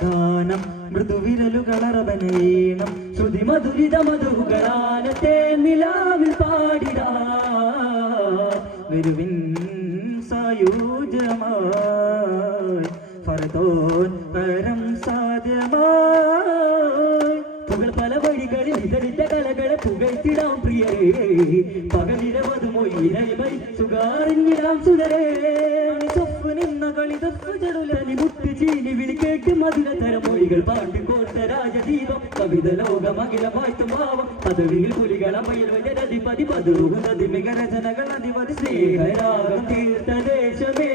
ഗാനം മൃദുവിരലുകളറവനീണം ശ്രുതി മധുരിത മധുകളാലത്തെ നിലാവിൽ പാടിടാ വരുവിൻ സായുജമായി ഫർദോൻ പരം സാധ്യമായി പുകൾ പല വഴികളിൽ ഇതളിന്റെ കലകളെ പുകഴ്ത്തിടാം പ്രിയരേ പകലിരവതുമോ ഇരൈമൈ സുഗാറിഞ്ഞിടാം സുതരേ സ്വപ്പ് നിന്ന കളിതപ്പ് ചെറുലി മുട്ട് ചീനി വിളിക്കേട്ട് മധുരതര മൊഴികൾ പാണ്ട് കോർത്ത രാജദീപം കവിത ലോകമഖിലമായിട്ടും ഭാവം പദവിയിൽ പുലികളമയിൽ വജരധിപതി പതുറുകുന്നതി മിക രചനകൾ അധിപതി സ്നേഹരാഗം തീർത്ഥദേശമേ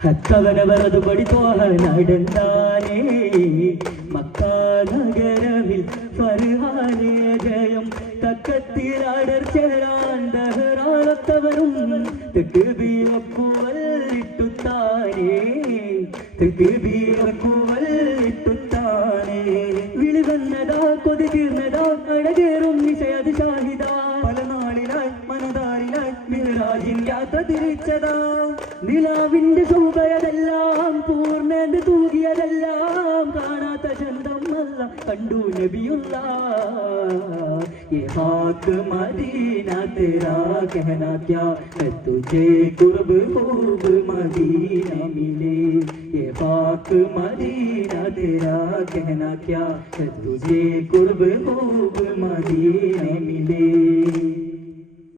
ഹത്തവനവരതു പഠിത്തോഹനടന്നാനേ മക്കാ നഗരമിൽ ഫർഹാനേ ജയം തക്കത്തിലാടർ ചേരാൻ ദഹറാളത്തവരും തെക്കുബീറപ്പുവല്ലിട്ടുത്താനേ തെക്കുബീറപ്പുവല്ലിട്ടുത്താനേ വിളി വന്നതാ കൊതി തീർന്നതാ അഴകേറും നിശയത് ഷാഹിദ പല നാളിലായി മനതാരിലായി മിഹ്റാജിൻ യാത്ര തിരിച്ചതാ നിലാവിന്റെ ശോഭയതെല്ലാം പൂർണ്ണത തൂകിയതെല്ലാം കാണാത്ത ചന്തം അല്ല കണ്ടു നബിയുള്ള ये खाक मदीना तेरा कहना क्या है तुझे कुर्ब खूब मदीना मिले ये खाक मदीना तेरा कहना क्या है तुझे कुर्ब खूब मदीना मिले